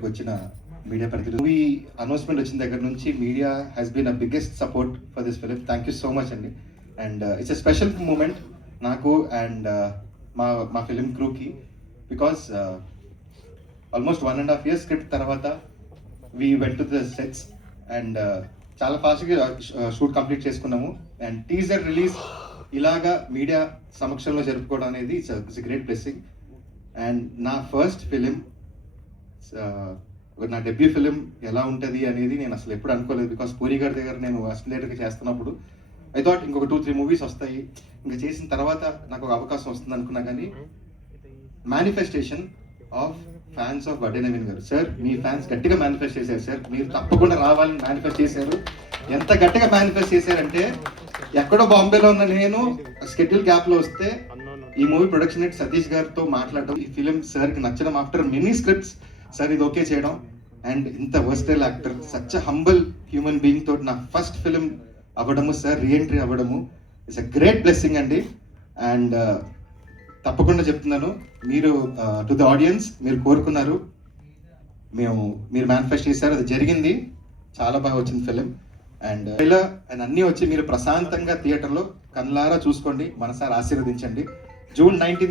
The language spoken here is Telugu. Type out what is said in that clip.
ఇక్కడికి వచ్చిన మీడియా ప్రతినిధులు. మూవీ అనౌన్స్మెంట్ వచ్చిన దగ్గర నుంచి media has been a biggest support for this film. Thank you so much అండి. And it's a special moment నాకు అండ్ మా ఫిలిం క్రూకి, బికాస్ ఆల్మోస్ట్ 1.5 years స్క్రిప్ట్ తర్వాత we went to the sets and చాలా ఫాస్ట్గా షూట్ కంప్లీట్ చేసుకున్నాము. అండ్ టీజర్ రిలీజ్ ఇలాగా మీడియా సమక్షంలో జరుపుకోవడం అనేది ఇట్స్ గ్రేట్ బ్లెస్సింగ్. అండ్ నా ఫస్ట్ ఫిలిం, నా డెబ్యూ ఫిలిం ఎలా ఉంటుంది అనేది నేను అసలు ఎప్పుడు అనుకోలేదు. బికాస్ పూరి గారి దగ్గర నేను అసిలేటర్గా చేస్తున్నప్పుడు ఐ థాట్ ఇంకొక 2-3 మూవీస్ వస్తాయి, ఇంకా చేసిన తర్వాత నాకు ఒక అవకాశం వస్తుంది అనుకున్నా. కానీ manifestation of fans of Vadde Naveen గారు, సార్ మీ ఫ్యాన్స్ గట్టిగా మేనిఫెస్ట్ చేశారు సార్, మీరు తప్పకుండా రావాలని మేనిఫెస్ట్ చేశారు. ఎంత గట్టిగా మేనిఫెస్ట్ చేశారంటే ఎక్కడో బాంబేలో ఉన్న నేను షెడ్యూల్ గ్యాప్లో వస్తే ఈ మూవీ ప్రొడక్షన్ హెడ్ సతీష్ గారితో మాట్లాడడం, ఈ ఫిలిం సార్కి నచ్చడం, ఆఫ్టర్ మెనీ స్క్రిప్ట్స్ సార్ ఇది ఓకే చేయడం. అండ్ ఇంత versatile actor, such humble human being తోటి నా ఫస్ట్ ఫిలిం అవ్వడము, సార్ రీఎంట్రీ అవ్వడము ఇట్స్ అ గ్రేట్ బ్లెస్సింగ్ అండి. అండ్ తప్పకుండా చెప్తున్నాను, మీరు టు ద ఆడియన్స్ మీరు కోరుకున్నారు, మీరు మేనిఫెస్ట్ చేశారు, అది జరిగింది. చాలా బాగా వచ్చింది ఫిలిం. అండ్ ఇలా అండ్ అన్నీ వచ్చి మీరు ప్రశాంతంగా థియేటర్లో కళ్ళారా చూసుకోండి, మనసారా ఆశీర్వదించండి. June 19th